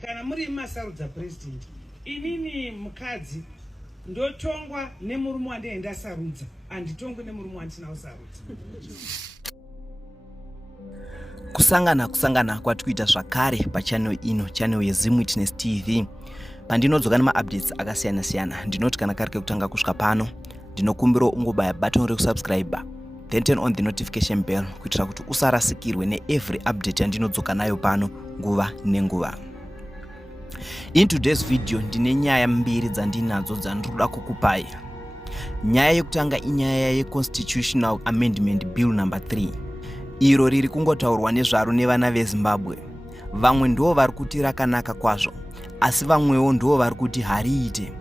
kana muri masarudza president inini mukadzi ndotongwa nemurume wandaenda sarudza anditongwe nemurume wandina usarudza. kusangana kwatikuita zvakare pachannel ino, channel yeZim Witness TV, pandinodzoka nemaupdates akasiyana-siyana. Ndinoti kana kari kekutanga kusvika pano, ndinokumbira ungobaya button rekusubscribe, then turn on the notification bell kuitira kuti usarasikirwe neevery update yandinodzoka nayo pano nguva nenguva. In today's video ndine nyaya mbiri dzandinadzo dzandinoda kukupai. Nyaya yekutanga inyaya yeConstitutional Amendment Bill number 3. Iro riri kungotaurwa nezvaro nevana veZimbabwe. Vamwe ndivo vari kuti rakanaka kwazvo, asi vamwewo ndivo vari kuti hariite.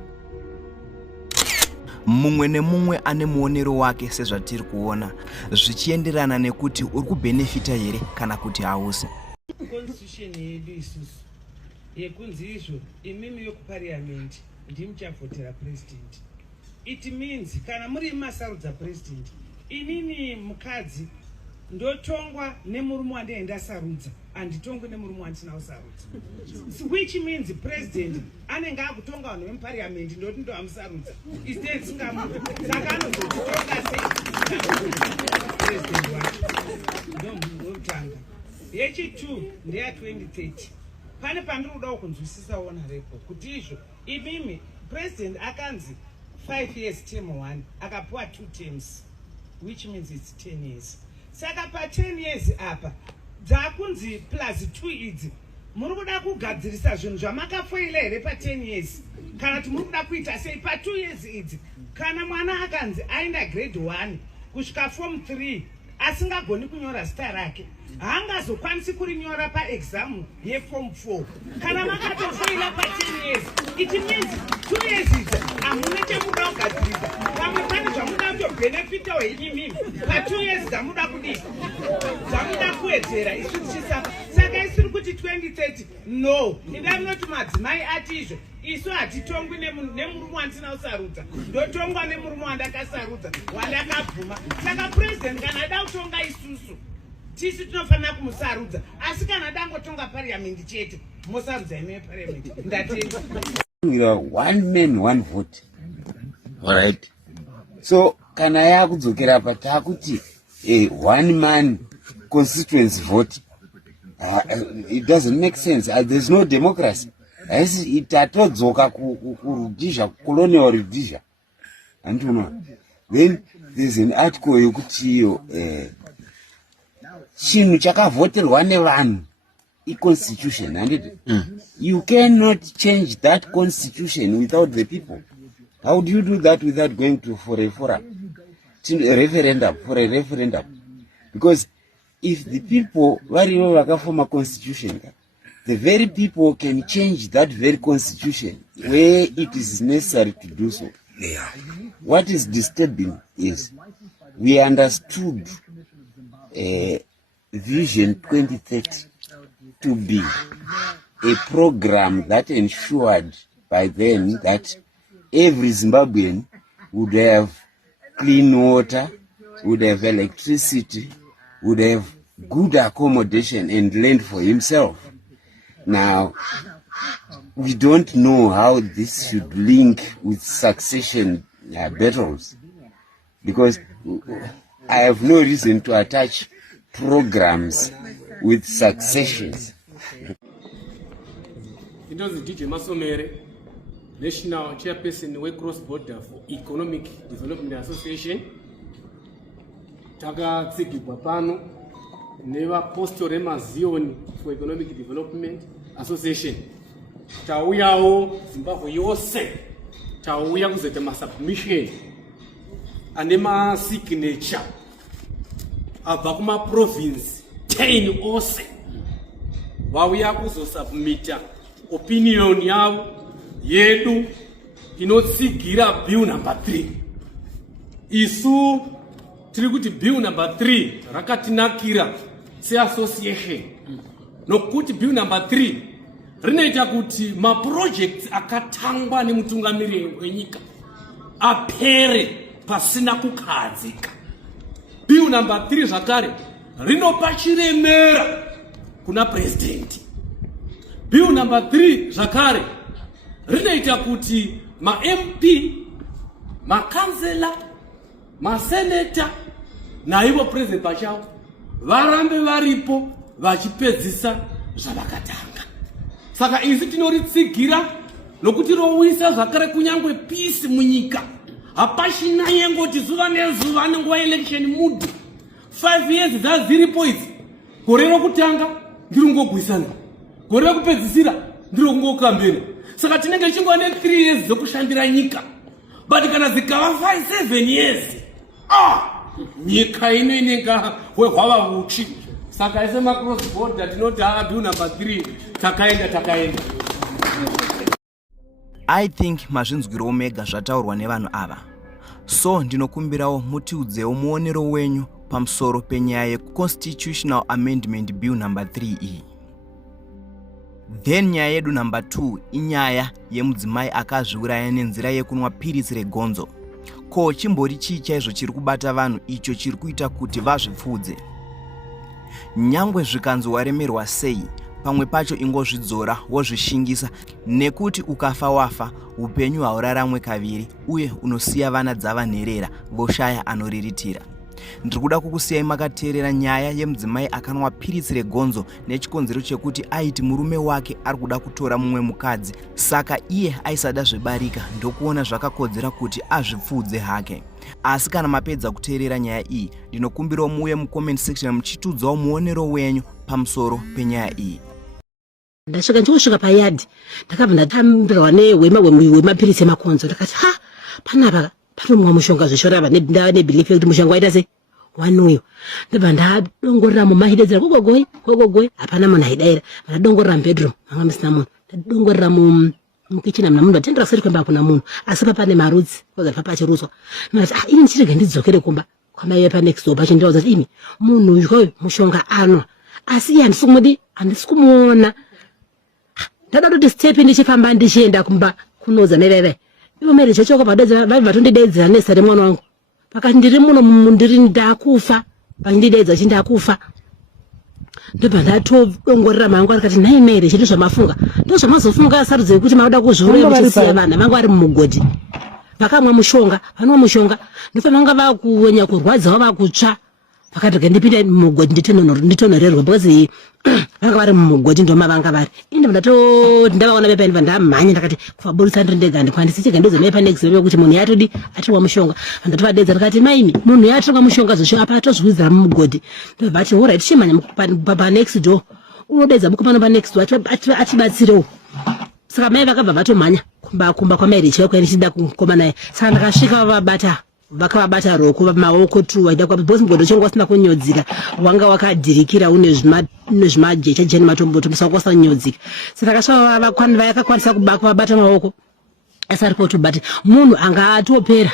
Mumwe nemumwe ane muonero wake sezvatiri kuona, zvichienderana nekuti uri kubenefita here kana kuti hausi. Constitution yedu isusu yekunzi izvo imimi yokuparliament ndimuchavhotera president. It means kana muri masarudza president inini mukadzi ndotongwa nemurume wandaenda sarudza anditongwe nemurume wandina usarudza. Which means president anenge akutonga vanhu vemuparliament ndoti ndoamusarudza instead saka anozotonga president wake ndotanga. Yechi2 ndeya 2030 pane pandinoda kunzwisisa honorable kuti izvo imimi president akanzi 5 years term 1 akapuwa 2 terms, which means it's 10 years. Saka pa 10 years apa dzakunzi plus 2 idzi muri kuda kugadzirisa zvinhu zvamakafoila here pa 10 years kana kuti muri kuda kuita sei pa 2 years idzi. Kana mwana akanzi aenda grade 1 kusvika form 3 asingagoni kunyora zita rake, haangazokwanisi kurinyora paexam yeform 4 kana makatofoila pa 10 years. It means 2 years idzi hamuna chamuda kugadzirisa. Pamwe pane zvamuda kutobenefita wenyu pa 2 years dzamuda kudii, dzamuda kuwedzera isu tichisaka. Saka isiri kuti 2030 no, indamunoti madzimai ati izvo isu hatitongwi nemurume wandina usarudza, ndotongwa nemurume wandakasarudza wandakabvuma. Saka president kana ada kutonga isusu tisu tinofanira kumusarudza, asi kana dangotonga parliament chete mosarudza ime parliament. Ndatenda. One man, one vote. All right. So kana yakudzokera pa takuti one man constituency vote, it doesn't make sense. There's no democracy. As itatodzoka kurudisha, colonial rudisha. And you know, then there's an article yokuti chinhu chakavoterwa nevanhu constitution, and you cannot change that constitution without the people. How do you do that without going for a referendum? Because if the people form a constitution, the very people can change that very constitution where it is necessary to do so. Yeah. What is disturbing is we understood Vision 2030 to be a program that ensured by then that every Zimbabwean would have clean water, would have electricity, would have good accommodation and land for himself. Now, we don't know how this should link with succession battles, because I have no reason to attach programs with successions. It was DJ Masomere, National Chairperson we Cross Border for Economic Development Association. Taga tsigibwa pano neva Apostol Mazioni for Economic Development Association. Tauyawo Zimbabwe yose, tauya kuzoita masubmission ane masignature abva kuma province 10 ose vauya kuzosubmita opinion yavo yedu inotsigira bill number 3. Isu tiri kuti bill number 3 rakatinakira seassociation nokuti bill number 3 rinoita kuti maprojects akatangwa nemutungamiriri wenyika apere pasina kukadzika. Bill number 3 zvakare rinopa chiremera kuna president Bill number 3 zvakare rinoita kuti ma-MP, makansela, maseneta naivo president pachavo varambe varipo vachipedzisa zvavakatanga. Saka isi tinoritsigira nokuti rovuyisa zvakare kunyangwe peace munyika. Hapashina yengoti zuva nezuva nenguva election mood. 5 years dzaziripo idzi. Gore rokutanga ndiro ngogwisana. Gore rekupedzisira ndiro ngokambira. Saka tinenge chingwa ne 3 years dzokushandira nyika. But kana zikava 5-7 years. Nyika ino inenga wehwava uchi. Saka ise cross border tinoti Bill number 3 takaenda. I think mazvinzwiro mega zvataurwa nevanhu ava. So ndinokumbirawo mutiudzewo muonero wenyu pamusoro penyaya yeConstitutional Amendment Bill number 3E. Then nyaya yedu number 2 inyaya yemudzimai akazviuraya nenzira yekunwa piritsi regonzo. Ko chimbori chii chaizvo chiri kubata vanhu icho chiri kuita kuti vazvipfudze? Nyangwe zvikanzi waremerwa sei, pamwe pacho ingozvidzora wozvishingisa, nekuti ukafa wafa, upenyu hauraramwe kaviri uye unosiya vana dzavanherera voshaya anoriritira. Ndiri kuda kukusiyai makateerera nyaya yemudzimai akanwa piritsi regonzo nechikonzero chekuti aiti murume wake ari kuda kutora mumwe mukadzi, saka iye aisada zvibarika ndokuona zvakakodzera kuti azvipfudze hake. Asi kana mapedza kuteerera nyaya iyi, ndinokumbirawo muuye mucomment section muchitudzawo muonero wenyu pamusoro penyaya iyi. Ndasvika ndichosvika payadhi ndakabva ndatambirwa wemapiritsi emakonzo ndakati panapa panomwa mushonga zveshorava ndava nebhilifu yekuti mushonga waita sei wanuyo. Ndibva ndadongorera mumahidedzera gogogoi hapana munhu aidaira. Ndadongorera mubedroom manga musina munhu. Ndadongorera mukichena muna munhu atendera kuseri kwemba kuna munhu asi papane marutsi kozati papachirutswa. Ndikati ini ndichirege ndidzokere kumba kwamai panext door pacho ndauza kuti ini munhu uyu mushonga anwa asi iye handisi kumuona. Ndada kuti step ndichifamba ndichienda kumba kunoza neveve. Ivo mere chochoka padedza vatondidedzera nesa remwana wangu. Pakati ndiri muno ndiri ndakufa. Pandidedza chindakufa. Ndobva ndatodongorera mangu akati nai mere chinhu zvamafunga. Ndo zvamazofunga sarudze kuti mauda kuzviuraya muchisiya vana vangu vari mumugodhi. Vakamwa mushonga, vanwa mushonga. Ndofana vanga vakuwenya kurwadza vakutsva. Vakati ndipinde mumugodhi nditonorerwa because vanga vari mumugodhi ndoma vanga vari. Inde ndavaona pepa ndibva ndamhanya ndakati kuvaburisa ndindega ndikwanisichega ndozo mepa next kuti munhu yatodi atirwa mushonga. Vandatovadedza ndikati maimi munhu yatirwa mushonga zvosho apa atozviwizira mumugodhi. Ndobva ati alright chimhanya pa next door. Unodedza mukomana pa next door atibatsirewo. Saka mai vakabva vatomhanya kumba kwamairi chekwe ndichida kukoma naye. Saka ndakasvika vakavabata roko maoko tu waida kwa boss mugodhi chongo wasina kunyodzika wanga wakadhirikira une zvimajecha jeni matomboto musakosa nyodzika. Saka kasva vakakwanisa kubata maoko asari poto but munhu anga atopera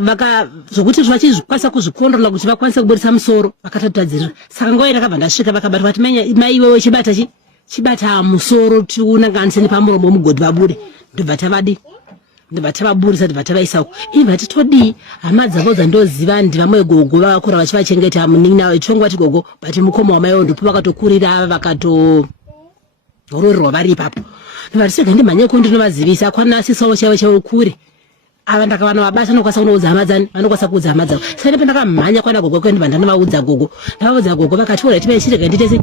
vaka zvokuti vachizvikwanisa kuzvikontrola kuti vakwanise kuburisa musoro vakatotadzirira. Saka ngoenda ndakabva ndasvika vakabata vati mai iwewe chibata musoro tiunanganiseni pamuromo womugodhi vabude. Ndobva tavadi ndibva tavaburisa ndibva tavaisako ini vatitodi hama dzavo dzandoziva ndivamwe gogo vakakura vachivachengeta munini chongo vati gogo but mukoma wamaiwo ndipo vakatokurira vakatoroerwa vari ipapo. Ndibva tisega ndimhanye ko ndinovazivisa kwanasisawo chaivo kure ava ndakavana vabasa vanokwanisa kunoudza hama dzani vanokwanisa kuudza hama dzavo. Saka ndipo ndakamhanya kwana gogo kwendibva ndanovaudza gogo ndavaudza gogo vakati ora tipai chirega nditese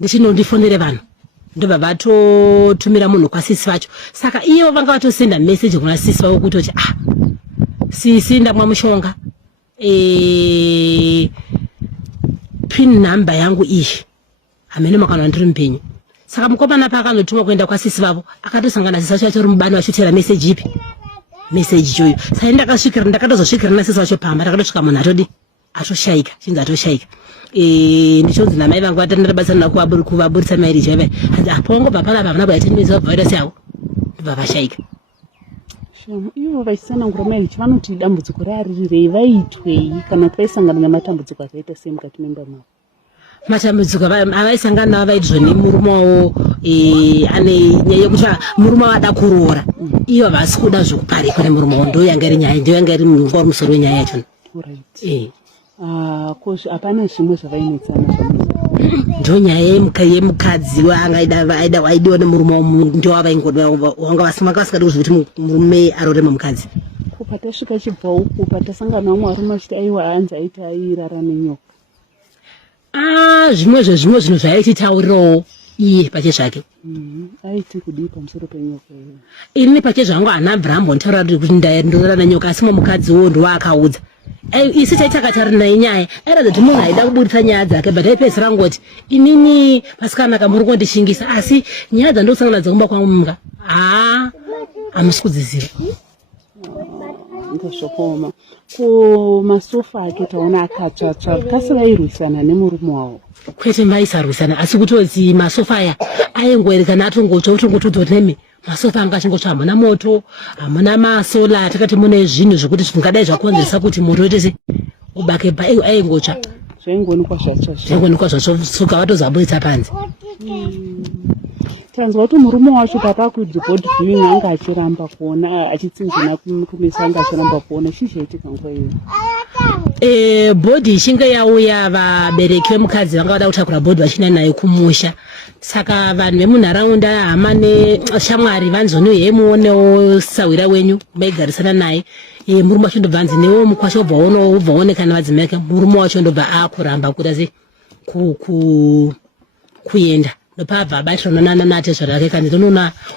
ndichinondifonere vanhu. Ndobva vatotumira munhu kwasisi vacho. Saka ivo vanga vatosenda message kuna sisi vavo kutoti sisi ndamwa mushonga pin number yangu iyi hamene makana ndiri mpenyu. Saka mukomana pakanotuma kuenda kwasisi vavo akatosangana sisi vacho atori mubani vachotera message ipi message choyo. Saka ndakatozosvikira nasisi vacho pamba ndakatosvika munhu atoshaika chinzi atoshaika. Ndichonzi namai vangu vatandabatsana kuvaburisa mairi chaive hanzi apongo papala pavana kuyatenesa vabvaira seavo ndibva vashaika. Ivo vachisanangura mairi vanoti dambudziko rarirei vaitwei kana kuti vaisangana namatambudziko akaita sei mukati memba mavo? Matambudziko avaisangana navo vaitizvo nemurume wavo ane nyaya yekuti murume wavo ada kuroora ivo havasi kuda zvokuparikwa nemurume wavo ndoyanga iri nyaya ndoyanga iri ngwa musoro wenyaya yachona. Hapana zvimwe zvavainetsana zvamai? ndonyaya yemukadzi waidiwa nemurume ndio wanga vasikadi kuzvi kuti murume arorema mukadzi. Patasvika chibva uku patasangana umwe arume achiti aiwa hanzi aiti airara nenyoka. Zvimwe zvinhu zvaaititaurirawo iye pache zvake. Aiti kudii pamusoro penyoka iyo? Ini pache zvangu hana bvira ambonditaurira kuti ndorara nenyoka, asi mukadziwo ndoakaudza. Isi taitakataura naye nyaya airatidza kuti munhu aida kuburitsa nyaya dzake, but aipedzisira ngoti inini pasikanaka muri kundishingisa, asi nyaya dzandosangana nadzo kumba kwangu munga hamusi kudziziva. Ndazvakoma. Kumasofa ake taona akatsvatsva, kasi vairwisana nemurume wavo? Kwete vaisarwisana, asi kutodzi masofa aya aingoerekana atongotsva utongotodza kuti nemi masofa anga achingotsva hamuna moto, hamuna masola, takati mune zvinhu zvokuti zvingadai zvakonzeresa kuti moto wetese ubake aingotsva. Zvaingoonekwa zvatsva. Zvaingoonekwa zvatsva, suka watozabuditsa panze. Tanzwa kuti murume wacho papakuboard viewing anga achiramba kuona achitsinzina kumisa anga achiramba kuona chichaitika nguva iyo. Bhodhi ichinge yauya vabereki vemukadzi vanga vada kutakura bhodhi vachina naye kumusha. Saka vanhu vemunharaunda, hama neshamwari vanzoni muonewo sawira wenyu maigarisana naye. Murume wacho ndobva anzi newo mukwasha ubva onekana madzimai ake, murume wacho ndobva akuramba kuti kuenda. Ndopabva abatirana nate zvarake kandi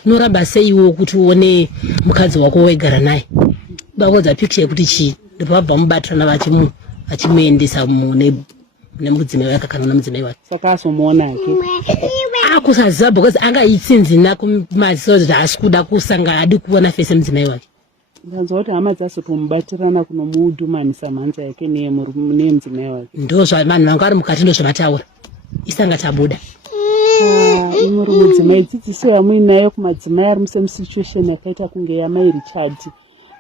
unoramba seiwo kuti uone mukadzi wako waigara naye. Bakodza picture yekuti chii, ndopabva mubatirana vachimuendesa nemudzimai wake kana nemudzimai wake. Saka azomuona hake akusaziva because anga itsinzina kumaziso kuti haasi kuda kusanga, adi kuona fese mudzimai wake. Ndanzwa kuti hama dzazotomubatirana kunomudhumanisa mhanza yake nemudzimai wake. Ndozva vanhu vanga vari mukati ndozvavataura, isanga tabuda. Imwe mudzimai dzidziso yamuinayo kumadzimai ari musemusituation yakaita kunge yamai Richard,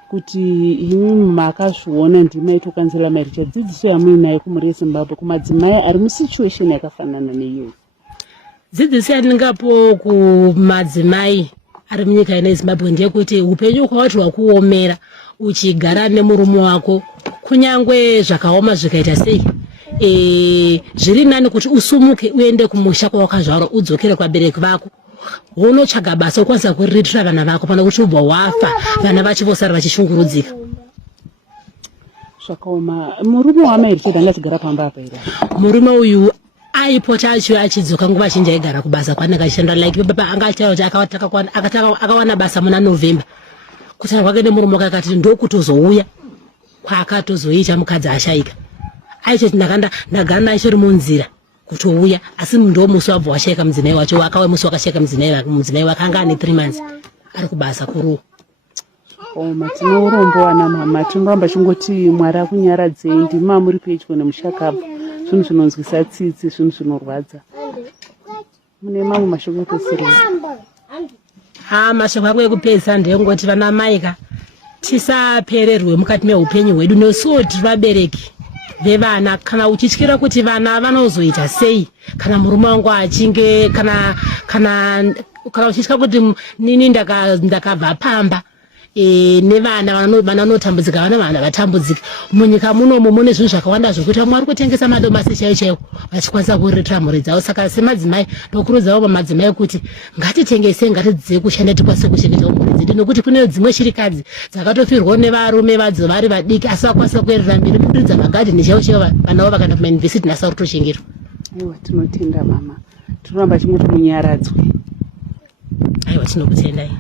kuti imi makazviona ndimai tokanzela mai Richard, dzidziso yamuinayo kumhuri yeZimbabwe kumadzimai ari musituation yakafanana neiyoyo? Dzidziso yandingapo kumadzimai ari munyika ine Zimbabwe ndeyekuti upenyu kwawati wakuomera uchigara nemurume wako, kunyangwe zvakaoma zvikaita sei, zviri nani kuti usumuke uende kumusha kwawakazvarwa udzokere kwabereki vako, unotsvaga basa ukwanisa kuriritira vana vako pana kuti ubva wafa vana vachivosara vachishungurudzika. Zvakaoma. Murume wamai Richard anga achigara pamba apa here? Murume uyu aipota achidzoka nguva zhinji aigara kubasa kwaanenge achishanda, like baba anga achitaura kuti akawana basa muna November. Kutaura kwake nemurume wake akati ndokutozouya kwaakatozoita mukadzi ashaika. Aichoti ndagara naye chiri munzira kutouya, asi ndo musi wabva washaika mudzimai wacho, akauya musi wakashaika mudzimai wake anga ane 3 months ari kubasa kuruwa. Tinourombo wana mama, tinoramba chingoti Mwari akunyaradzei, ndima muri pedyo nemushakabva, zvinhu zvinonzwisa tsitsi, zvinhu zvinorwadza. Mune mamwe mashoko ekupedzisira? Mashoko ako ekupedzisa ndeyekungoti vana maika tisapererwe mukati meupenyu hwedu nesuwo tiri vabereki vevana, kana uchityira kuti vana vanozoita sei kana murume wangu achinge kana uchityira kuti nini ndakabva pamba nevana vanotambudzika, vana vatambudzika munyika munomu. Mune zvinhu zvakawanda zvokuti vamwe vari kutengesa madomasi chaiwo vachikwanisa kuriritira mhuri dzavo. Saka semadzimai tokurudzirawo madzimai kuti ngatitengese, ngatidzidzei kushanda tikwanise kuchengeta mhuri dzedu, nekuti kune dzimwe chirikadzi dzakatofirwawo nevarume vadzo vari vadiki asi vakwanisa kuenderera mberi kuridza magadheni chaiwo vanavo vakaenda kumayunivhesiti nasa kutochengetwa. Aiwa, tinotenda mama, tinoramba chingoti munyaradzwe. Aiwa, tinokutendai.